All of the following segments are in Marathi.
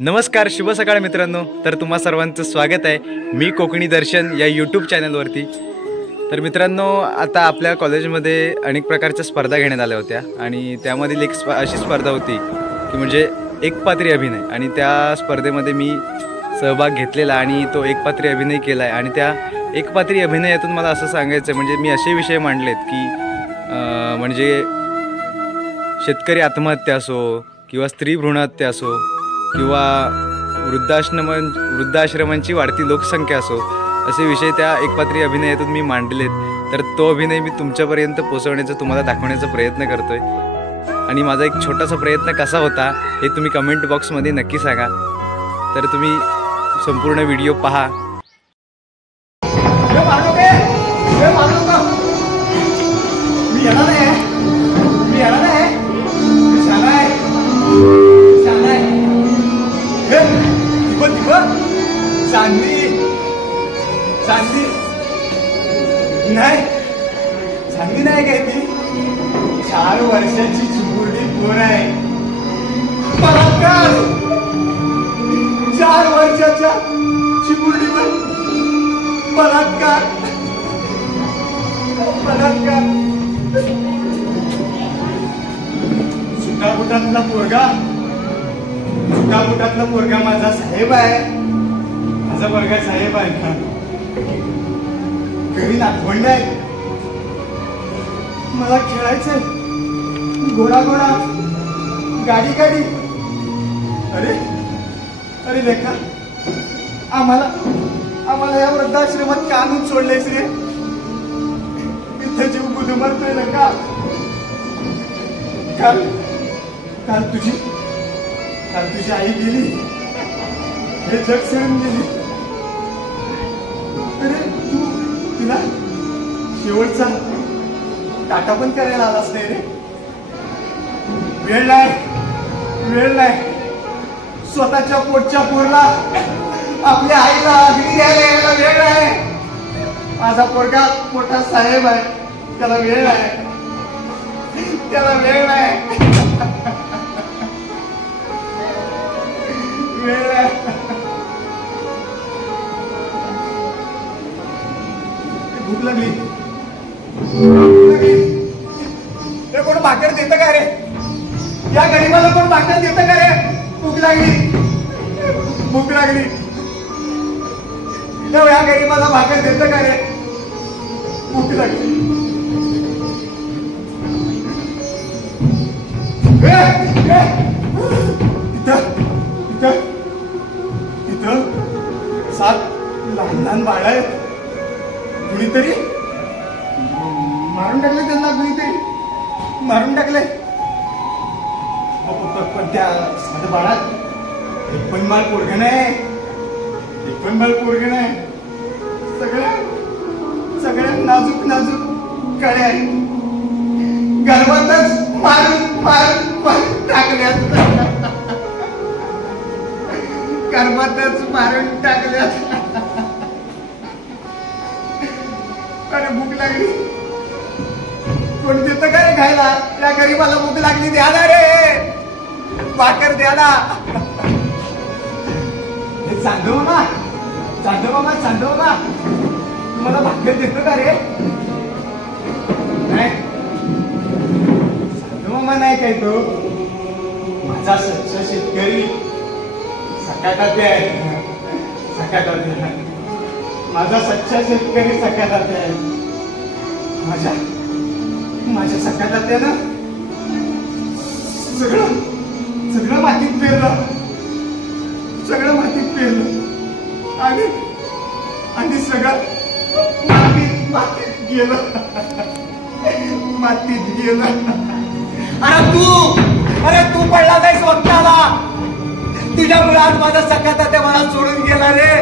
नमस्कार, शुभ सकाळ मित्रांनो. तर तुम्हा सर्वांचं स्वागत आहे मी कोकणी दर्शन या यूट्यूब चॅनलवरती. तर मित्रांनो, आता आपल्या कॉलेजमध्ये अनेक प्रकारच्या स्पर्धा घेण्यात आल्या होत्या आणि त्यामधील एक अशी स्पर्धा होती की म्हणजे एकपात्री अभिनय. आणि त्या स्पर्धेमध्ये मी सहभाग घेतलेला आणि तो एकपात्री अभिनय केला आहे. आणि त्या एकपात्री अभिनयातून मला असं सांगायचं आहे, म्हणजे मी असे विषय मांडलेत की म्हणजे शेतकरी आत्महत्या असो किंवा स्त्री भ्रूणहत्या असो किंवा वृद्धाश्रमांची वाढती लोकसंख्या असो, असे विषय त्या एकपात्री अभिनयातून मी मांडलेत. तर तो अभिनय मी तुमच्यापर्यंत पोहोचवण्याचा, तुम्हाला दाखवण्याचा प्रयत्न करतोय. आणि माझा एक छोटासा प्रयत्न कसा होता हे तुम्ही कमेंट बॉक्समध्ये नक्की सांगा. तर तुम्ही संपूर्ण व्हिडिओ पहा. चांदी नाही काय ती 4 वर्षाची चिमुरडी पोर आहे. बलात्कार 4 वर्षाच्या चिमुरडीवर बलात्कार. सुटाबुटातला पोरगा माझा साहेब आहे. माझा पोरगा साहेब आहे ना. घरी नातवंड आहे. मला खेळायचंय. घोडा गाडी. अरे लेखा, आम्हाला या वृद्धाश्रमात का आणून सोडलेस रे? इथे जीव गुदमरतोय लेखा. काल तुझी आई गेली. हे जग सोडून गेली. अरे तुला शेवटचा टाटा पण करायला आलाच नाही रे. वेळ नाही. स्वतःच्या पोटच्या पोरला, आपल्या आईला अग्नी द्यायला यायला वेळ नाही. माझा पोरगा मोठा साहेब आहे. त्याला वेळ नाही. भूक लागली. कोण भाकर देतं का रे? या गरीबाला कोण भाकर देतं का रे? भूक लागली. या गरीबाला भाकर देतं का रे? भूक लागली. इथं 7 लहान बाळ आहेत. कुणीतरी मारून टाकले त्यांना. पण त्या साधं बाळात एक पण बाळ पोरगं नाही. सगळ्या नाजूक कळे आहेत. गर्भातच मारून टाकल्यात. अरे भूक लागली. कोण देतं का रे खायला? या गरीबाला भूक लागली. द्या ना रे, भाकर द्या ना. सांडव मामा तुम्हाला भाकर देतो का रे? नाही, सांडव मामा नाही काय तो. माझा सच्चा शेतकरी सकाटात आहे. माझा सच्चा शेतकरी सकाटात आहे. माझ्या सकाटात आहे ना. सगळं मातीत पेरलं. आणि सगळं मातीत गेलं. अरे तू पडला नाही स्वतःला. तुझ्या मुलात माझा सकाटात आहे, मला सोडून गेला रे.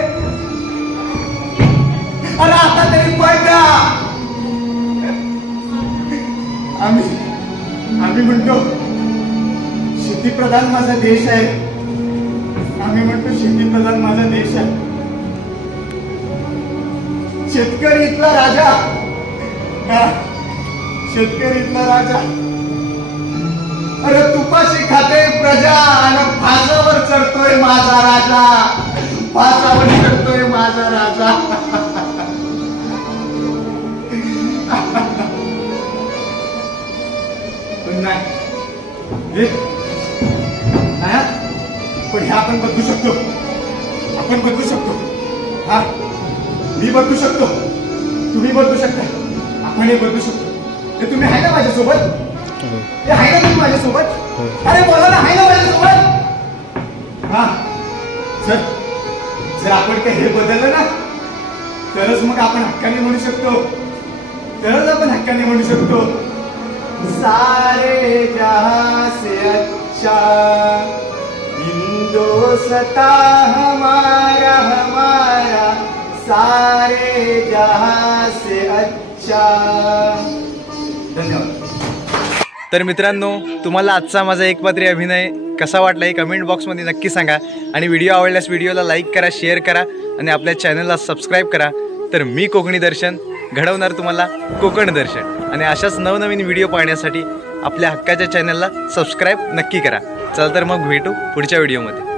अरे आता तरी पडला. आम्ही म्हणतो शेतीप्रधान माझा देश आहे. शेतकरी इथला राजा. अरे तुपाशी खाते प्रजा आणि फासावर चढतोय माझा राजा, फासावर चढतोय माझा राजा. पण नाही पण हे आपण बदलू शकतो, आपण बदलू शकतो. हा मी बदलू शकतो, तुम्ही बदलू शकता, आपण हे बदलू शकतो. ते तुम्ही आहे ना माझ्यासोबत? ते आहे ना तुम्ही माझ्यासोबत? अरे बोला ना, आहे ना माझ्यासोबत? हा जर आपण काही हे बदललं ना तरच मग आपण हक्काने म्हणू शकतो, तरच आपण हक्काने म्हणू शकतो सारे जहां से अच्छा हिंदुस्ता हमारा हमारा सारे जहां से अच्छा. धन्यवाद. तर मित्रांनो, तुम्हाला आजचा माझा एकपात्री अभिनय कसा वाटला हे कमेंट बॉक्समध्ये नक्की सांगा. आणि व्हिडिओ आवडल्यास व्हिडिओला लाईक करा, शेअर करा आणि आपल्या चॅनलला सबस्क्राईब करा. तर मी कोकणी दर्शन घडवणार तुम्हाला कोकण दर्शन. आणि अशाच नवनवीन व्हिडिओ पाहण्यासाठी आपल्या हक्काच्या चॅनलला सबस्क्राईब नक्की करा. चल तर मग भेटू पुढच्या व्हिडिओमध्ये.